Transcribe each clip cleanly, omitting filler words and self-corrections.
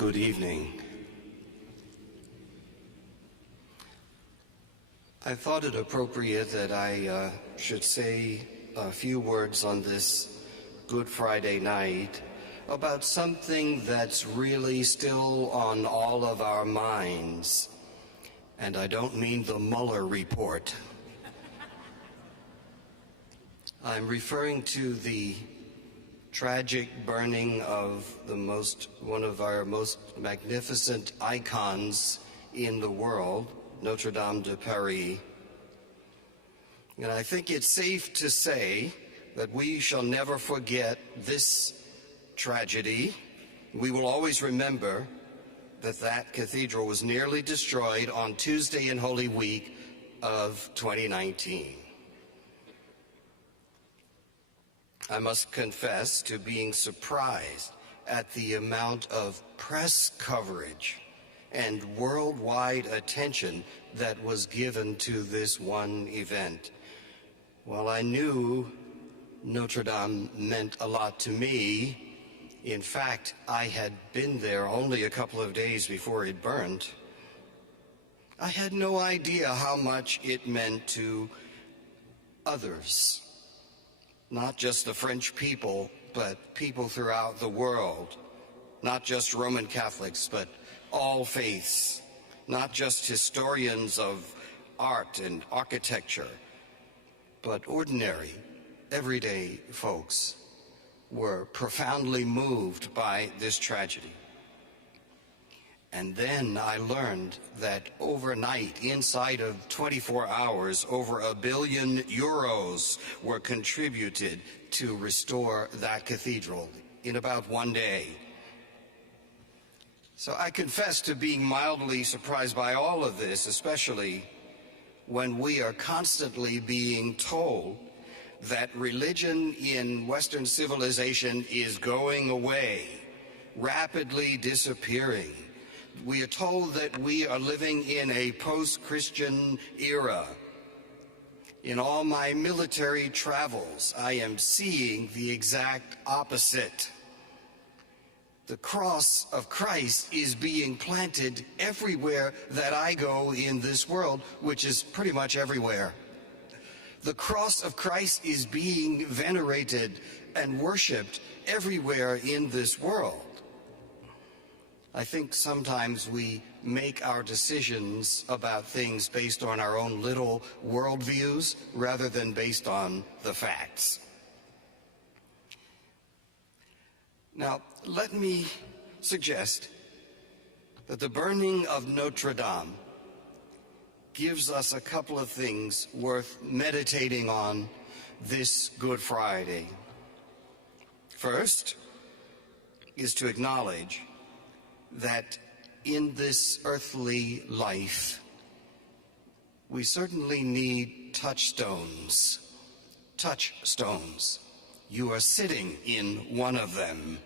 Good evening. I thought it appropriate that I should say a few words on this Good Friday night about something that's really still on all of our minds. And I don't mean the Mueller report. I'm referring to the tragic burning of one of our most magnificent icons in the world, Notre Dame de Paris. And I think it's safe to say that we shall never forget this tragedy. We will always remember that cathedral was nearly destroyed on Tuesday in Holy Week of 2019. I must confess to being surprised at the amount of press coverage and worldwide attention that was given to this one event. While I knew Notre Dame meant a lot to me, in fact, I had been there only a couple of days before it burned, I had no idea how much it meant to others. Not just the French people, but people throughout the world. Not just Roman Catholics, but all faiths. Not just historians of art and architecture, but ordinary, everyday folks were profoundly moved by this tragedy. And then I learned that overnight, inside of 24 hours, over €1 billion were contributed to restore that cathedral in about one day. So I confess to being mildly surprised by all of this, especially when we are constantly being told that religion in Western civilization is going away, rapidly disappearing. We are told that we are living in a post-Christian era. In all my military travels, I am seeing the exact opposite. The cross of Christ is being planted everywhere that I go in this world, which is pretty much everywhere. The cross of Christ is being venerated and worshiped everywhere in this world. I think sometimes we make our decisions about things based on our own little worldviews rather than based on the facts. Now, let me suggest that the burning of Notre Dame gives us a couple of things worth meditating on this Good Friday. First is to acknowledge that in this earthly life, we certainly need touchstones. Touchstones. You are sitting in one of them.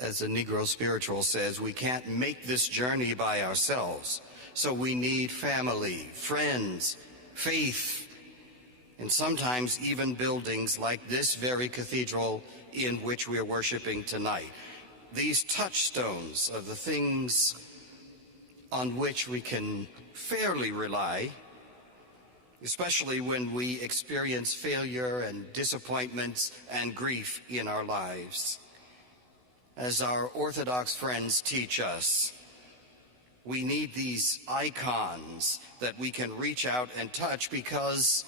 As the Negro spiritual says, we can't make this journey by ourselves. So we need family, friends, faith, and sometimes even buildings like this very cathedral in which we are worshiping tonight. These touchstones of the things on which we can fairly rely, especially when we experience failure and disappointments and grief in our lives. As our Orthodox friends teach us, we need these icons that we can reach out and touch because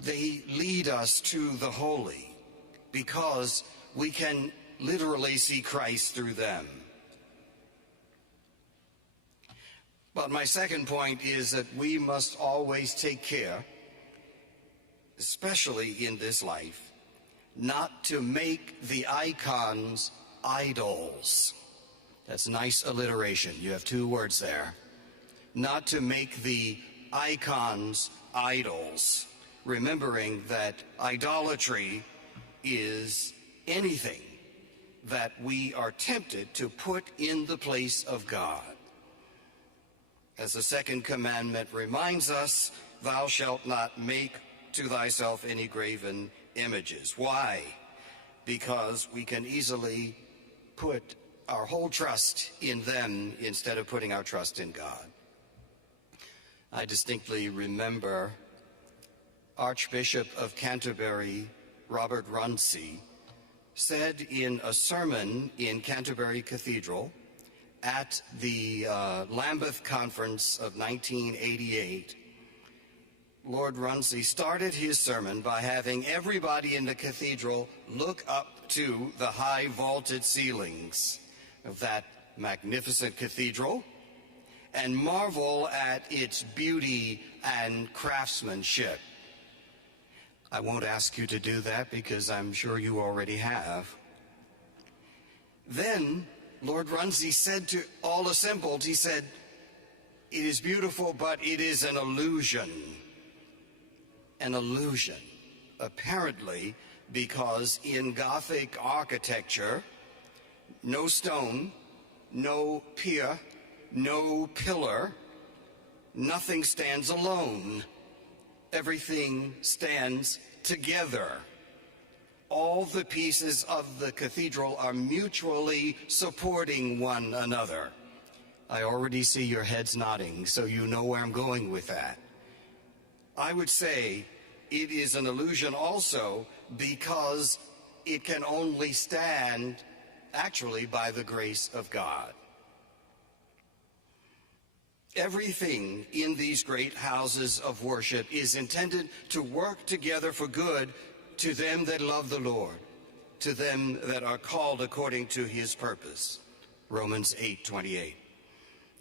they lead us to the holy, because we can literally see Christ through them. But my second point is that we must always take care, especially in this life, not to make the icons idols. That's nice alliteration. You have two words there. Not to make the icons idols, remembering that idolatry is anything that we are tempted to put in the place of God. As the second commandment reminds us, thou shalt not make to thyself any graven images. Why? Because we can easily put our whole trust in them instead of putting our trust in God. I distinctly remember Archbishop of Canterbury, Robert Runcie, said in a sermon in Canterbury Cathedral at the Lambeth Conference of 1988, Lord Runcie started his sermon by having everybody in the cathedral look up to the high vaulted ceilings of that magnificent cathedral and marvel at its beauty and craftsmanship. I won't ask you to do that because I'm sure you already have. Then Lord Runcie said to all assembled, he said, "It is beautiful, but it is an illusion." An illusion, apparently, because in Gothic architecture, no stone, no pier, no pillar, nothing stands alone. Everything stands together. All the pieces of the cathedral are mutually supporting one another. I already see your heads nodding, so you know where I'm going with that. I would say it is an illusion also because it can only stand actually by the grace of God. Everything in these great houses of worship is intended to work together for good to them that love the Lord, to them that are called according to his purpose. Romans 8:28.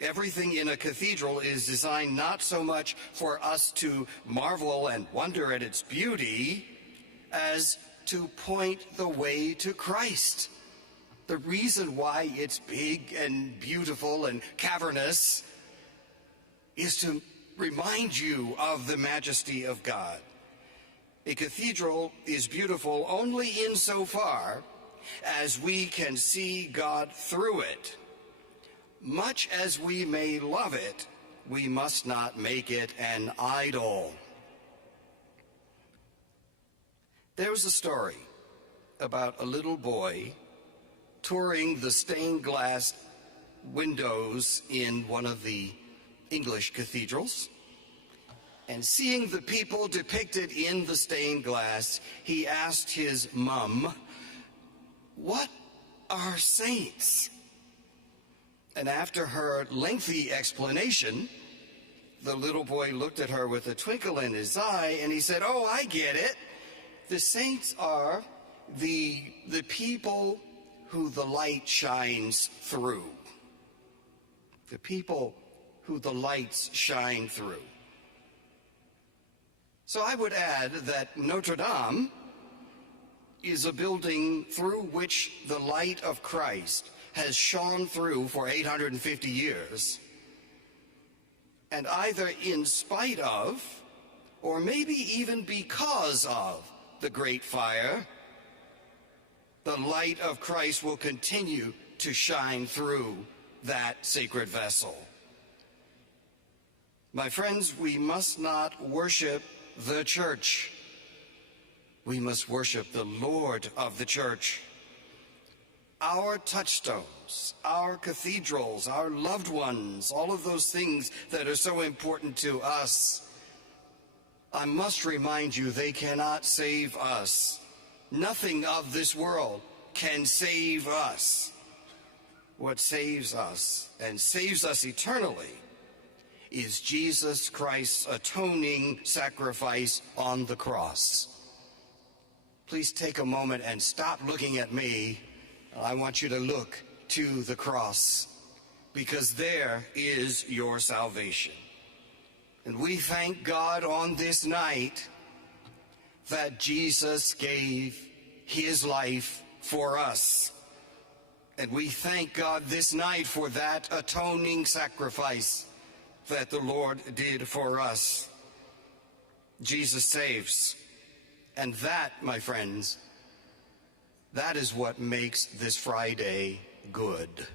Everything in a cathedral is designed not so much for us to marvel and wonder at its beauty as to point the way to Christ. The reason why it's big and beautiful and cavernous is to remind you of the majesty of God. A cathedral is beautiful only insofar as we can see God through it. Much as we may love it, we must not make it an idol. There's a story about a little boy touring the stained glass windows in one of the English cathedrals, and seeing the people depicted in the stained glass, he asked his mum, "What are saints?" And after her lengthy explanation, the little boy looked at her with a twinkle in his eye, and he said, "Oh, I get it. The saints are the people who the light shines through. The people who the lights shine through." So I would add that Notre Dame is a building through which the light of Christ has shone through for 850 years. And either in spite of, or maybe even because of, the great fire, the light of Christ will continue to shine through that sacred vessel. My friends, we must not worship the church. We must worship the Lord of the church. Our touchstones, our cathedrals, our loved ones, all of those things that are so important to us, I must remind you, they cannot save us. Nothing of this world can save us. What saves us and saves us eternally is Jesus Christ's atoning sacrifice on the cross. Please take a moment and stop looking at me. I want you to look to the cross, because there is your salvation. And we thank God on this night that Jesus gave his life for us. And we thank God this night for that atoning sacrifice that the Lord did for us. Jesus saves. And that, my friends, that is what makes this Friday good.